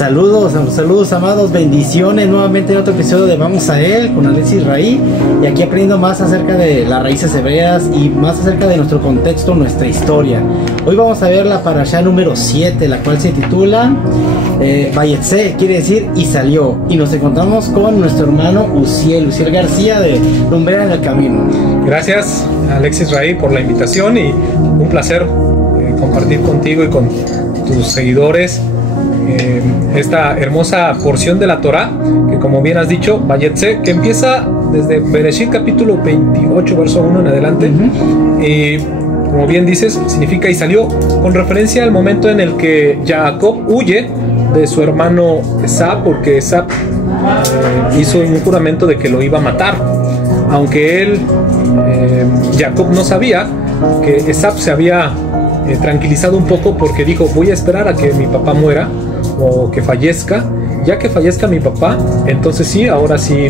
Saludos, saludos amados, bendiciones nuevamente en otro episodio de Vamos a Él con Alexis Raí, y aquí aprendiendo más acerca de las raíces hebreas y más acerca de nuestro contexto, nuestra historia. Hoy vamos a ver la parashá número 7, la cual se titula Vayetze, quiere decir y salió, y nos encontramos con nuestro hermano Uziel García de Lumbrera en el Camino. Gracias Alexis Raí por la invitación y un placer compartir contigo y con tus seguidores esta hermosa porción de la Torá, que como bien has dicho, Vayetze, que empieza desde Bereshit capítulo 28 verso 1 en adelante. Y como bien dices, significa y salió, con referencia al momento en el que Jacob huye de su hermano Esab, porque Esab hizo un juramento de que lo iba a matar, aunque él, Jacob, no sabía que Esab se había tranquilizado un poco, porque dijo: voy a esperar a que mi papá muera o que fallezca. Ya que fallezca mi papá, entonces sí, ahora sí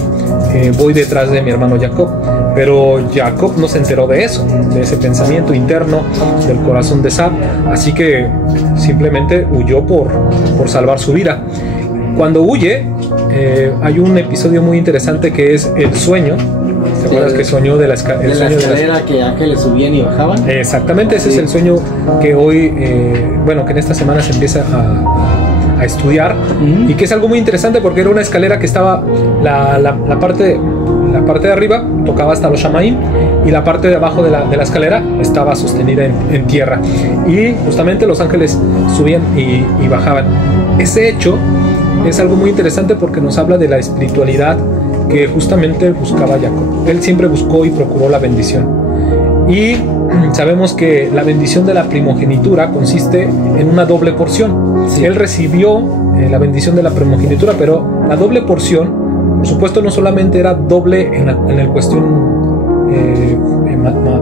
voy detrás de mi hermano Jacob. Pero Jacob no se enteró de eso, de ese pensamiento interno del corazón de Esab, así que simplemente huyó por salvar su vida. Cuando huye, hay un episodio muy interesante que es el sueño. ¿Te acuerdas que soñó de la escalera que ángeles subían y bajaban? Exactamente, ese es el sueño que hoy, bueno, que en esta semana se empieza a estudiar, y que es algo muy interesante porque era una escalera que estaba, la parte de arriba tocaba hasta los Shamaim, y la parte de abajo de la escalera estaba sostenida en tierra, y justamente los ángeles subían y bajaban. Ese hecho es algo muy interesante porque nos habla de la espiritualidad que justamente buscaba Jacob. Él siempre buscó y procuró la bendición, y sabemos que la bendición de la primogenitura consiste en una doble porción. Sí. Él recibió la bendición de la primogenitura, pero la doble porción, por supuesto, no solamente era doble en el cuestión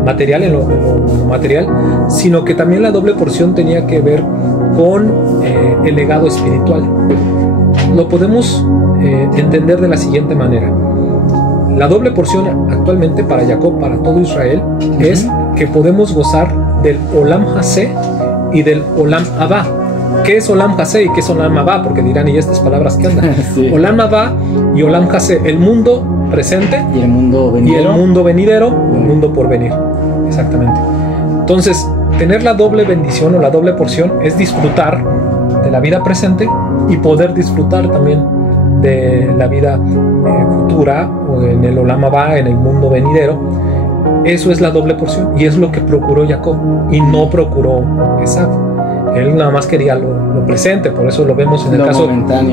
material, en lo material, sino que también la doble porción tenía que ver con el legado espiritual. Lo podemos entender de la siguiente manera. La doble porción actualmente para Jacob, para todo Israel, es que podemos gozar del Olam Hasé y del Olam Abba. ¿Qué es Olam Hasé y qué es Olam Abba? Porque dirán, ¿y estas palabras qué andan? Sí. Olam Abba y Olam Hasé, el mundo presente y el mundo venidero, el mundo por venir. Exactamente. Entonces, tener la doble bendición o la doble porción es disfrutar de la vida presente y poder disfrutar también de la vida futura, o en el Olam Abba, en el mundo venidero. Eso es la doble porción, y es lo que procuró Jacob, y no procuró Esab. Él nada más quería lo presente, por eso lo vemos en el caso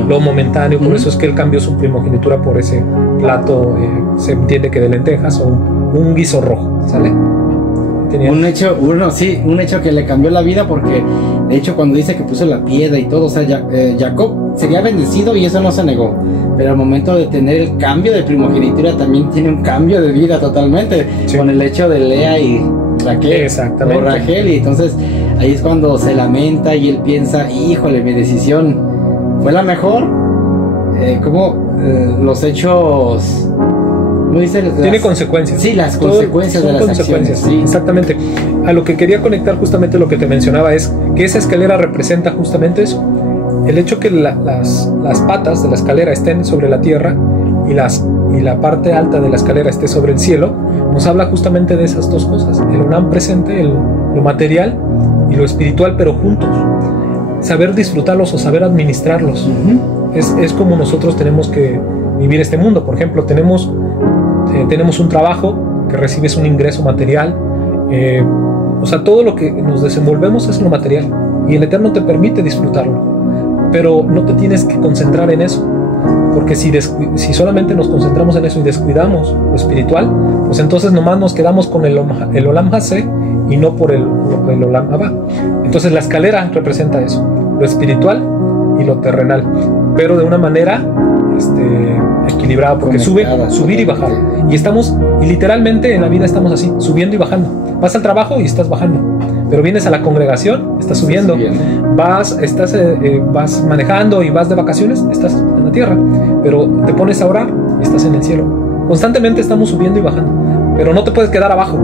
lo momentáneo. Por eso es que él cambió su primogenitura por ese plato, se entiende que de lentejas, o un guiso rojo, ¿sale? Un hecho que le cambió la vida, porque de hecho cuando dice que puso la piedra y todo, o sea, Jacob sería bendecido y eso no se negó, pero al momento de tener el cambio de primogenitura también tiene un cambio de vida totalmente, sí, con el hecho de Lea y Raquel. Exactamente. O Rachel, y entonces ahí es cuando se lamenta y él piensa: híjole, mi decisión fue la mejor. Los hechos, tiene consecuencias. Sí, las consecuencias de las acciones. Sí, exactamente. A lo que quería conectar justamente lo que te mencionaba es que esa escalera representa justamente eso. El hecho que las patas de la escalera estén sobre la tierra y la parte alta de la escalera esté sobre el cielo, nos habla justamente de esas dos cosas: el Olam presente, lo material, y lo espiritual, pero juntos. Saber disfrutarlos o saber administrarlos. Es como nosotros tenemos que vivir este mundo. Por ejemplo, tenemos un trabajo que recibes un ingreso material, o sea, todo lo que nos desenvolvemos es lo material, y el Eterno te permite disfrutarlo, pero no te tienes que concentrar en eso, porque si solamente nos concentramos en eso y descuidamos lo espiritual, pues entonces nomás nos quedamos con el Olam Hasé y no por el Olam Abba. Entonces la escalera representa eso, lo espiritual y lo terrenal, pero de una manera equilibrada, porque subir y bajar, y literalmente en la vida estamos así, subiendo y bajando. Vas al trabajo y estás bajando, pero vienes a la congregación, estás subiendo. Vas manejando y vas de vacaciones, estás en la tierra, pero te pones a orar y estás en el cielo. Constantemente estamos subiendo y bajando, pero no te puedes quedar abajo.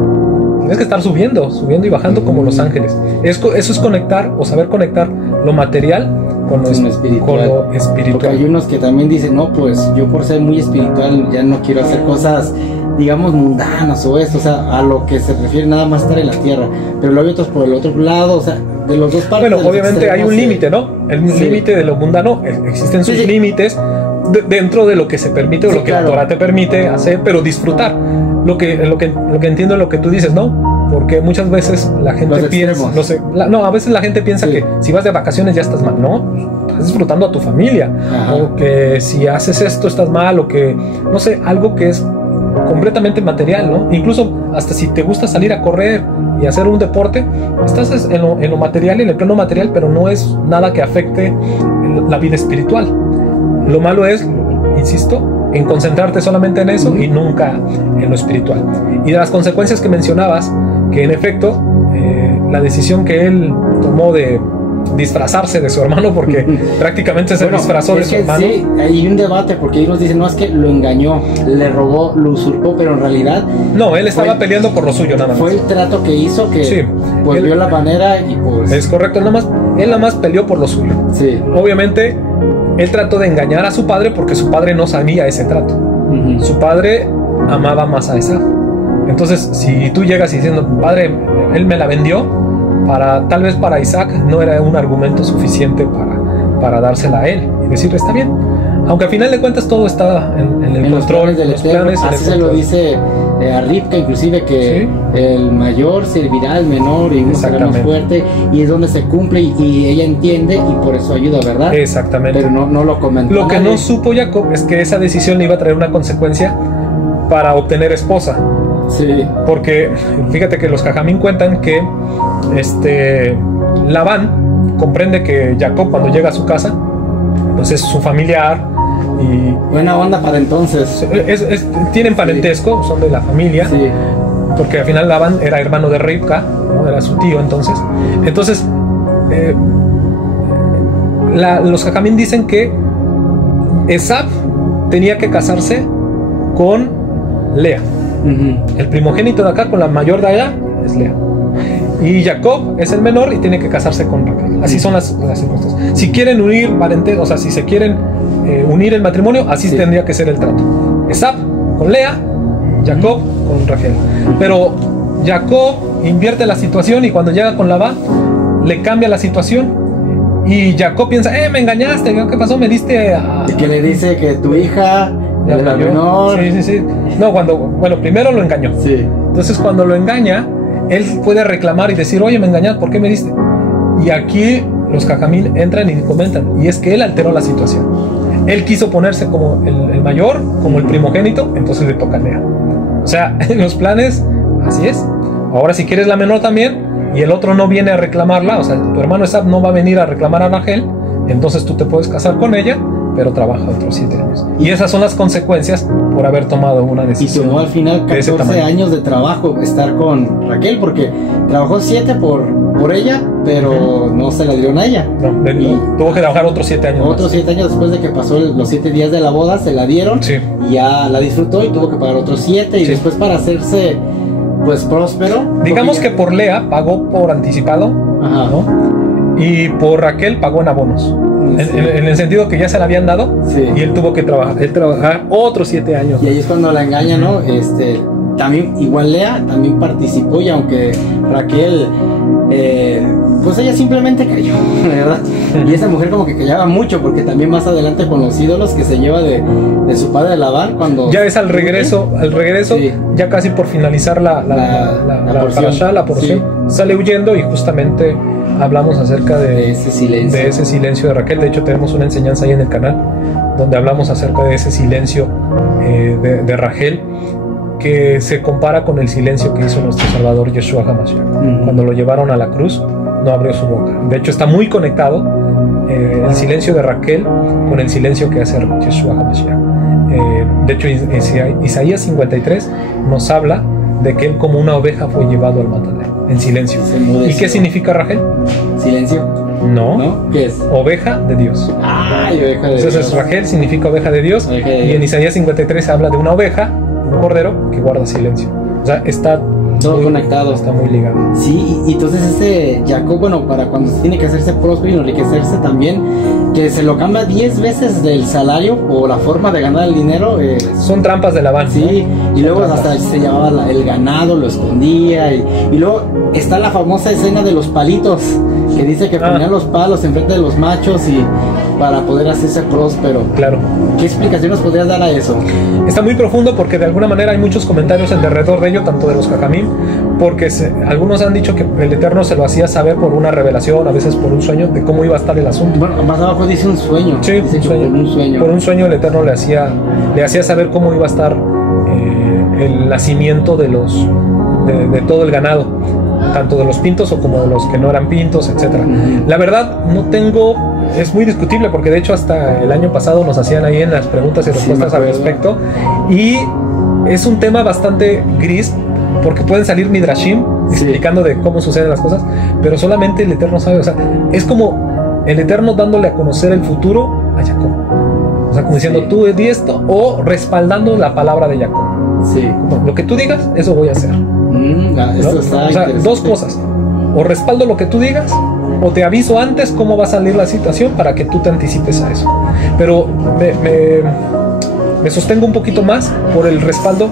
Tienes que estar subiendo y bajando como los ángeles. Eso es conectar, o saber conectar lo material con lo espiritual. Porque hay unos que también dicen, no, pues yo por ser muy espiritual ya no quiero hacer cosas, digamos, mundanas o eso, o sea, a lo que se refiere nada más estar en la tierra. Pero luego hay otros por el otro lado, o sea, de los dos partes. Bueno, obviamente hay un límite, ¿no? El límite de lo mundano, existen sus límites dentro de lo que se permite o lo que la Torah te permite hacer, pero disfrutar. Lo que entiendo es lo que tú dices, ¿no? Porque muchas veces la gente piensa, a veces la gente piensa que si vas de vacaciones ya estás mal, ¿no? Estás disfrutando a tu familia. Ajá. O que si haces esto estás mal, o que, no sé, algo que es completamente material, ¿no? Incluso hasta si te gusta salir a correr y hacer un deporte, estás en lo material y en el plano material, pero no es nada que afecte la vida espiritual. Lo malo es, insisto, en concentrarte solamente en eso y nunca en lo espiritual. Y de las consecuencias que mencionabas, que en efecto la decisión que él tomó de disfrazarse de su hermano, porque prácticamente se disfrazó de su hermano. Sí, hay un debate porque ellos dicen, no, es que lo engañó, le robó, lo usurpó, pero en realidad no, él estaba peleando por lo suyo, nada más. Fue el trato que hizo que pues vio la manera y pues... Es correcto, él nada más peleó por lo suyo. Sí. Obviamente él trató de engañar a su padre porque su padre no sabía ese trato. Su padre amaba más a Esaf. Entonces, si tú llegas diciendo, padre, él me la vendió, tal vez para Isaac no era un argumento suficiente para dársela a él y decirle, está bien. Aunque al final de cuentas todo está en el control de los planes. Así se lo dice a Rivka, inclusive, que el mayor servirá al menor y uno será más fuerte, y es donde se cumple y ella entiende y por eso ayuda, ¿verdad? Exactamente. Pero no lo comentó. Lo que no supo Jacob es que esa decisión le iba a traer una consecuencia para obtener esposa. Sí. Porque fíjate que los Jajamín cuentan que Labán comprende que Jacob, cuando llega a su casa, pues es su familiar y buena onda para entonces. Tienen parentesco, son de la familia. Sí. Porque al final Labán era hermano de Rivka, ¿no? Era su tío, entonces los Jajamín dicen que Esaf tenía que casarse con Lea. El primogénito de acá con la mayor de allá es Lea. Y Jacob es el menor y tiene que casarse con Raquel. Así son las circunstancias. Si quieren unir parentesco, o sea, si se quieren unir el matrimonio, así tendría que ser el trato. Esaf con Lea, Jacob con Raquel. Pero Jacob invierte la situación y cuando llega con Labán le cambia la situación. Y Jacob piensa, me engañaste, ¿qué pasó? Me diste a... Y que le dice que tu hija... la menor. Sí. No, primero lo engañó. Sí. Entonces cuando lo engaña, él puede reclamar y decir, oye, me engañaste, ¿por qué me diste? Y aquí los Jajamín entran y comentan, y es que él alteró la situación. Él quiso ponerse como el mayor, como el primogénito, entonces le toca a Lea. O sea, en los planes, así es. Ahora si quieres la menor también, y el otro no viene a reclamarla, o sea, tu hermano Esaf no va a venir a reclamar a Rachel, entonces tú te puedes casar con ella, pero trabaja otros 7 años. Y esas son las consecuencias por haber tomado una decisión. Y tomó al final 14 años de trabajo estar con Raquel, porque trabajó 7 por ella, pero no se la dieron a ella. No, tuvo que trabajar otros 7 años. Otros 7 años después de que pasó los 7 días de la boda, se la dieron. Sí. Y ya la disfrutó y tuvo que pagar otros 7. Y después, para hacerse pues próspero, digamos que por Lea pagó por anticipado, ¿no? Y por Raquel pagó en abonos. En el sentido que ya se la habían dado, y él tuvo que trabajar otros 7 años. Y ahí es cuando la engaña, ¿no? También, igual Lea también participó, y aunque Raquel, pues ella simplemente cayó, ¿verdad? Y esa mujer como que callaba mucho, porque también más adelante con los ídolos que se lleva de su padre Labán, cuando... Ya es al regreso, ya casi por finalizar la porción, sale huyendo, y justamente hablamos acerca de ese silencio de Raquel. De hecho, tenemos una enseñanza ahí en el canal donde hablamos acerca de ese silencio de Rachel, que se compara con el silencio que hizo nuestro Salvador Yeshua HaMashiach. Cuando lo llevaron a la cruz, no abrió su boca. De hecho, está muy conectado el silencio de Raquel con el silencio que hace Yeshua HaMashiach. De hecho, Isaías 53 nos habla de que él, como una oveja, fue llevado al matadero en silencio. ¿Y qué significa Rachel? Silencio. No. ¿Qué es? Oveja de Dios. Oveja de Dios. Entonces Rachel significa oveja de Dios. Y en Isaías 53 habla de una oveja, un cordero, que guarda silencio. O sea, está todo conectado. Está muy ligado. Sí, y entonces ese Jacob, bueno, para cuando se tiene que hacerse próspero y enriquecerse también, que se lo cambia 10 veces del salario o la forma de ganar el dinero. Son trampas de Labán. Sí, ¿no? y Son luego trampas. hasta se llevaba el ganado, lo escondía, y luego está la famosa escena de los palitos, que dice que ponían los palos enfrente de los machos y para poder hacerse próspero. Claro. ¿Qué explicación nos podrías dar a eso? Está muy profundo porque de alguna manera hay muchos comentarios alrededor de ello, tanto de los Jajamim, porque algunos han dicho que el Eterno se lo hacía saber por una revelación, a veces por un sueño, de cómo iba a estar el asunto. Bueno, más abajo dice un sueño. Sí, dice un que sueño. por un sueño. Por un sueño el Eterno le hacía saber cómo iba a estar el nacimiento de todo el ganado, tanto de los pintos o como de los que no eran pintos, etcétera. La verdad, es muy discutible porque de hecho hasta el año pasado nos hacían ahí en las preguntas y respuestas al respecto, y es un tema bastante gris porque pueden salir midrashim explicando de cómo suceden las cosas, pero solamente el Eterno sabe. O sea, es como el Eterno dándole a conocer el futuro a Jacob, o sea, como diciendo tú di esto, o respaldando la palabra de Jacob. Sí. Como, lo que tú digas, eso voy a hacer. Esto está o sea, dos cosas: o respaldo lo que tú digas, o te aviso antes cómo va a salir la situación para que tú te anticipes a eso. Pero me sostengo un poquito más por el respaldo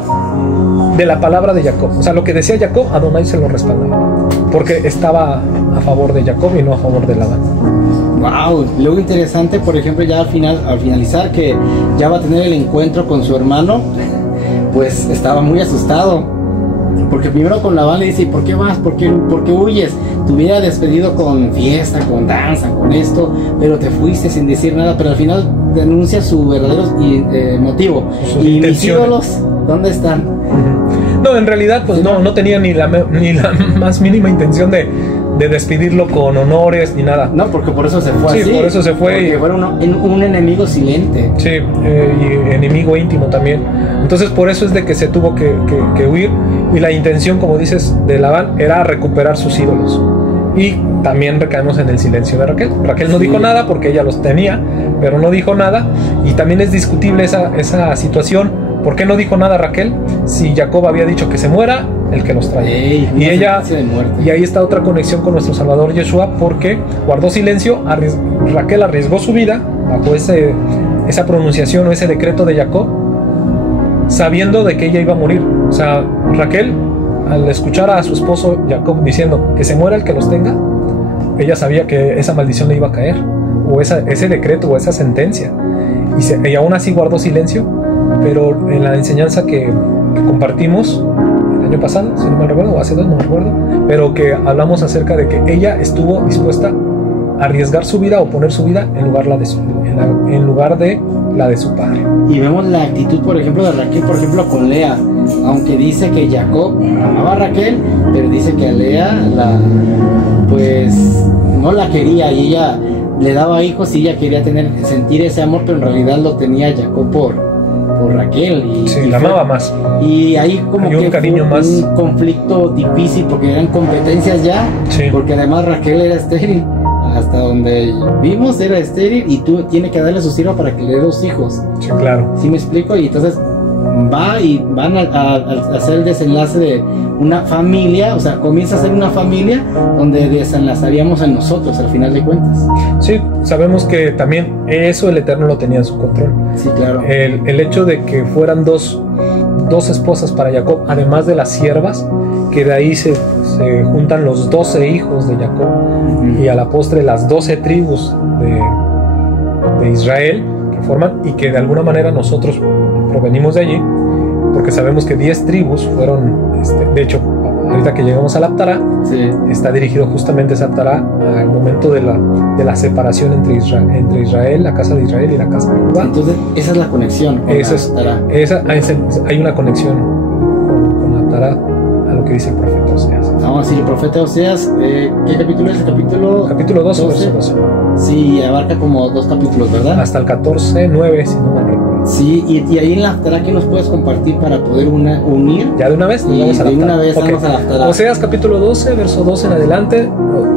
de la palabra de Jacob. O sea, lo que decía Jacob, Adonai se lo respaldaba, porque estaba a favor de Jacob y no a favor de Labán. Wow, luego interesante, por ejemplo, ya al finalizar que ya va a tener el encuentro con su hermano, pues estaba muy asustado, porque primero con Labán le dice: ¿por qué vas? ¿Por qué huyes? Te hubiera despedido con fiesta, con danza, con esto, pero te fuiste sin decir nada. Pero al final denuncia su verdadero motivo. ¿Y mis ídolos dónde están? No, en realidad pues no tenía ni la más mínima intención de despedirlo con honores ni nada. No, porque por eso se fue. Sí, así, por eso se fue. Porque fue un enemigo silente. Sí, y enemigo íntimo también. Entonces por eso es de que se tuvo que huir, y la intención, como dices, de Labán era recuperar sus ídolos. Y también recaemos en el silencio de Raquel. Raquel no dijo nada porque ella los tenía, pero no dijo nada, y también es discutible esa situación. ¿Por qué no dijo nada Raquel si Jacob había dicho que se muera el que los trae? Y ella, y ahí está otra conexión con nuestro Salvador Yeshua, porque guardó silencio. Raquel arriesgó su vida bajo esa pronunciación o ese decreto de Jacob, sabiendo de que ella iba a morir. O sea, Raquel, al escuchar a su esposo Jacob diciendo que se muera el que los tenga, ella sabía que esa maldición le iba a caer, o ese decreto o esa sentencia, y aún así guardó silencio. Pero en la enseñanza que compartimos el año pasado, si no me recuerdo, o hace 2, no me acuerdo, pero que hablamos acerca de que ella estuvo dispuesta a arriesgar su vida o poner su vida en lugar de la de su padre. Y vemos la actitud, por ejemplo, de Raquel, por ejemplo, con Lea. Aunque dice que Jacob amaba a Raquel, pero dice que a Lea pues no la quería, y ella le daba hijos y ella quería sentir ese amor, pero en realidad lo tenía Jacob por Raquel. La amaba más. Y ahí como que fue un conflicto difícil porque eran competencias ya. Sí. Porque además Raquel era estéril. Hasta donde vimos era estéril, y tú tienes que darle a sus hijos para que le dé 2 hijos. Sí, claro. ¿Sí me explico? Y entonces van a hacer el desenlace de una familia. O sea, comienza a ser una familia donde desenlazaríamos a nosotros al final de cuentas. Sí, sabemos que también eso el Eterno lo tenía en su control. Sí, claro. El hecho de que fueran dos esposas para Jacob, además de las siervas, que de ahí se juntan los 12 hijos de Jacob, y a la postre las 12 tribus de Israel que forman, y que de alguna manera nosotros provenimos de allí, porque sabemos que 10 tribus fueron, de hecho, ahorita que llegamos al Haftará, está dirigido justamente ese Haftará al momento de la separación entre Israel, la casa de Israel, y la casa de Judá. Entonces esa es la conexión con hay una conexión con la Haftará a lo que dice el profeta Oseas. Vamos a decir, el profeta Oseas, ¿qué capítulo es? Capítulo 12, verso 12. Sí, abarca como 2 capítulos, ¿verdad? Hasta el 14, 9, si no me recuerdo. Sí, y ahí en la Haftará, ¿qué nos puedes compartir para poder unir? Ya de una vez, y de una vez vamos a la Haftará. Oseas capítulo 12, verso 12 en adelante,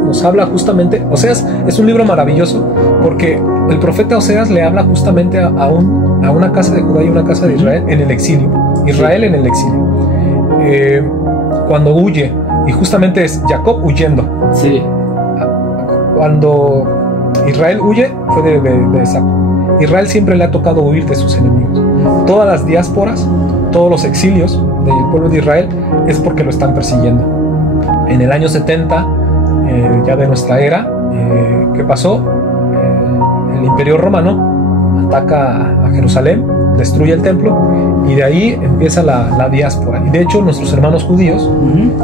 nos habla justamente. Oseas es un libro maravilloso porque el profeta Oseas le habla justamente a una casa de Judá y una casa de Israel en el exilio. Israel en el exilio. cuando huye, y justamente es Jacob huyendo. Sí. Cuando Israel huye, fue de Esaú. Israel siempre le ha tocado huir de sus enemigos. Todas las diásporas, todos los exilios del pueblo de Israel es porque lo están persiguiendo. En el año 70, ya de nuestra era, ¿qué pasó? El Imperio Romano ataca a Jerusalén, destruye el templo, y de ahí empieza la diáspora. Y de hecho, nuestros hermanos judíos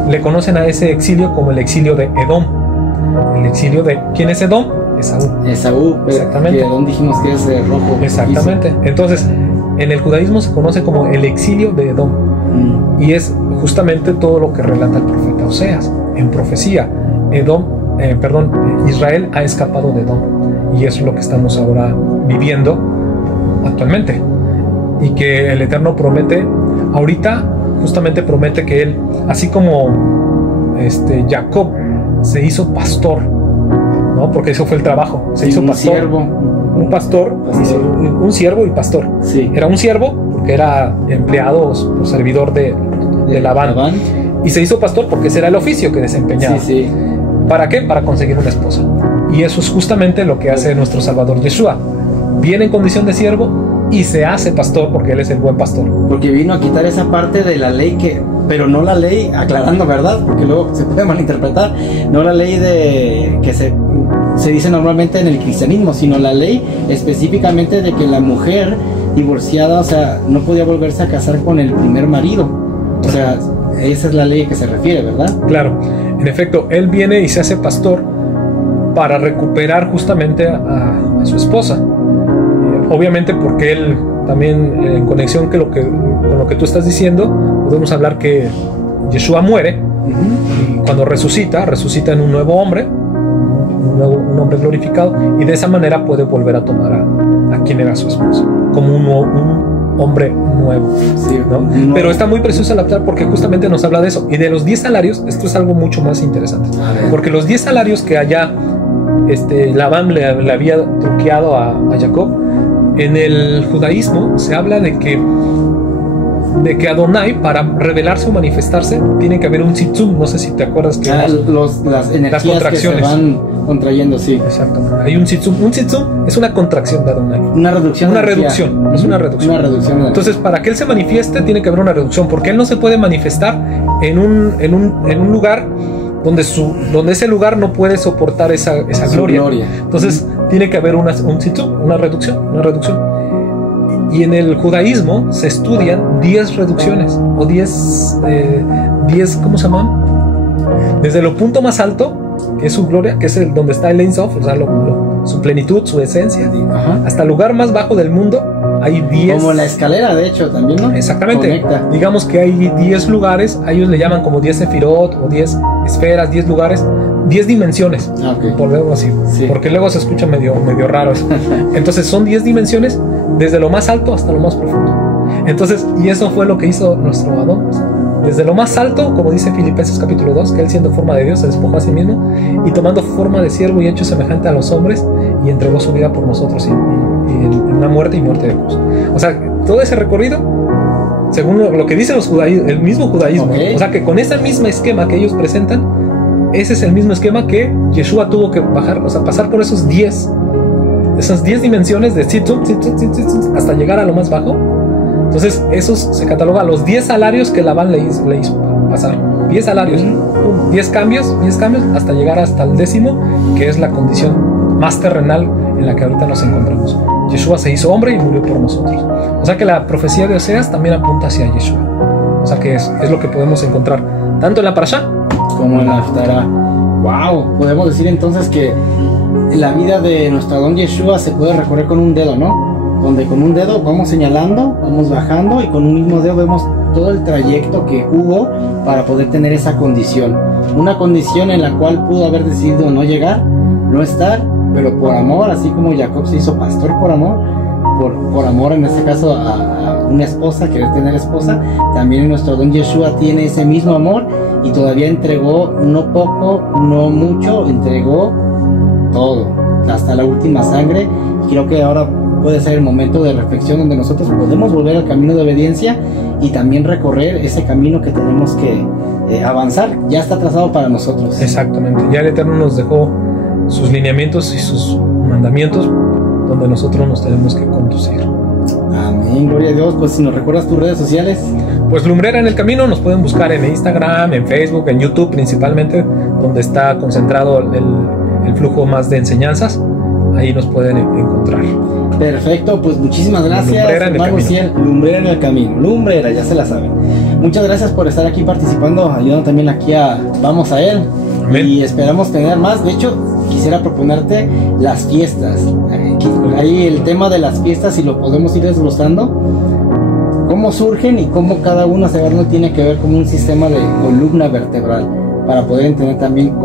le conocen a ese exilio como el exilio de Edom. El exilio de... ¿Quién es Edom? Esaú. Esaú, exactamente. Y Edom dijimos que es rojo. Exactamente. Entonces, en el judaísmo se conoce como el exilio de Edom. Y es justamente todo lo que relata el profeta Oseas. En profecía, Israel ha escapado de Edom. Y eso es lo que estamos ahora viviendo actualmente. Y que el Eterno promete, ahorita justamente promete que él, así como Jacob se hizo pastor, ¿no? Porque eso fue el trabajo, se hizo pastor, un pastor, un siervo y pastor. Sí. Era un siervo porque era empleado o servidor de Labán. Y se hizo pastor porque ese era el oficio que desempeñaba. Sí, sí. ¿Para qué? Para conseguir una esposa. Y eso es justamente lo que hace nuestro Salvador Yeshua. Viene en condición de siervo y se hace pastor porque él es el buen pastor. Porque vino a quitar esa parte de la ley pero no la ley, aclarando, ¿verdad? Porque luego se puede malinterpretar, no la ley que se dice normalmente en el cristianismo, sino la ley específicamente de que la mujer divorciada, o sea, no podía volverse a casar con el primer marido. O sea, esa es la ley a que se refiere, ¿verdad? Claro, en efecto, él viene y se hace pastor para recuperar justamente a su esposa. Obviamente porque él también, en conexión con lo que tú estás diciendo, podemos hablar que Yeshua muere y cuando resucita en un nuevo hombre, un hombre glorificado, y de esa manera puede volver a tomar a quien era su esposa, como un hombre nuevo. Sí, ¿no? Pero está muy precioso el altar porque justamente nos habla de eso. Y de los 10 salarios, esto es algo mucho más interesante. Porque los 10 salarios que allá Labán le había truqueado a Jacob, en el judaísmo se habla de que Adonai, para revelarse o manifestarse, tiene que haber un tzitzum. No sé si te acuerdas que las energías contracciones que se van contrayendo, sí. Exacto. Hay un tzitzum. Un tzitzum es una contracción de Adonai. Una reducción. Una reducción. Es una reducción. Una reducción. Entonces, para que él se manifieste, tiene que haber una reducción, porque él no se puede manifestar en un lugar donde ese lugar no puede soportar esa gloria. Entonces, tiene que haber un tzitzum, una reducción. Y en el judaísmo se estudian 10 reducciones o 10, ¿cómo se llaman? Desde lo punto más alto, que es su gloria, que es donde está el Ein Sof, o sea, su plenitud, su esencia, hasta el lugar más bajo del mundo, hay 10. Como la escalera, de hecho, también, ¿no? Exactamente. Conecta. Digamos que hay 10 lugares, a ellos le llaman como 10 sefirot o 10 esferas, 10 lugares, 10 dimensiones, por verlo así, sí. Porque luego se escucha medio raro eso. Entonces son 10 dimensiones desde lo más alto hasta lo más profundo. Entonces, y eso fue lo que hizo nuestro Adón. Desde lo más alto, como dice Filipenses capítulo 2, que él siendo forma de Dios se despojó a sí mismo y tomando forma de siervo y hecho semejante a los hombres y entregó su vida por nosotros y en una muerte y muerte de cruz. O sea, todo ese recorrido, según lo que dice el mismo judaísmo, o sea, que con ese mismo esquema que ellos presentan, ese es el mismo esquema que Yeshua tuvo que pasar por esas 10 dimensiones de tzitzum hasta llegar a lo más bajo. Entonces, esos se catalogan los 10 salarios que Labán le hizo pasar. 10 salarios, 10 cambios, hasta llegar hasta el 10º, que es la condición más terrenal en la que ahorita nos encontramos. Yeshua se hizo hombre y murió por nosotros. O sea que la profecía de Oseas también apunta hacia Yeshua. O sea que es lo que podemos encontrar tanto en la Parashá como en la Haftará. Wow, podemos decir entonces que la vida de nuestro Adón Yeshua se puede recorrer con un dedo, ¿no? Donde con un dedo vamos señalando, vamos bajando y con un mismo dedo vemos todo el trayecto que hubo para poder tener esa condición. Una condición en la cual pudo haber decidido no llegar, no estar, pero por amor, así como Jacob se hizo pastor por amor, por amor en este caso a una esposa, querer tener esposa, también nuestro Adón Yeshua tiene ese mismo amor y todavía entregó no poco, no mucho, entregó todo, hasta la última sangre. Y creo que ahora puede ser el momento de reflexión donde nosotros podemos volver al camino de obediencia y también recorrer ese camino que tenemos que avanzar. Ya está trazado para nosotros. Exactamente. Ya el Eterno nos dejó sus lineamientos y sus mandamientos donde nosotros nos tenemos que conducir. Amén, gloria a Dios. Pues si nos recuerdas tus redes sociales. Pues Lumbrera en el Camino, nos pueden buscar en Instagram, en Facebook, en YouTube principalmente, donde está concentrado el flujo más de enseñanzas. Ahí nos pueden encontrar. Perfecto, pues muchísimas gracias. Lumbrera en el hermano Camino. Ciel. Lumbrera en el Camino. Lumbrera, ya se la saben. Muchas gracias por estar aquí participando, ayudando también aquí a Vamos a Él. Amén. Y esperamos tener más. De hecho, quisiera proponerte las fiestas. Ahí el tema de las fiestas, si lo podemos ir desglosando, cómo surgen y cómo cada una no tiene que ver con un sistema de columna vertebral, para poder entender también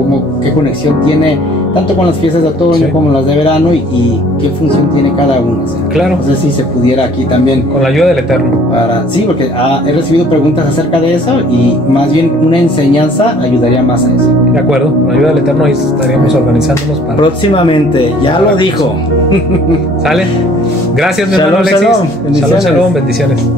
qué conexión tiene tanto con las fiestas de otoño, sí, como las de verano, y qué función tiene cada una. ¿Sí? Claro. No sé si se pudiera aquí también. Con la ayuda del Eterno. Sí, porque he recibido preguntas acerca de eso y más bien una enseñanza ayudaría más a eso. De acuerdo, con la ayuda del Eterno ahí estaríamos organizándonos para... Próximamente, ya lo dijo. ¿Sale? Gracias, mi hermano Shalom, Alexis. shalom. Bendiciones. Shalom, bendiciones.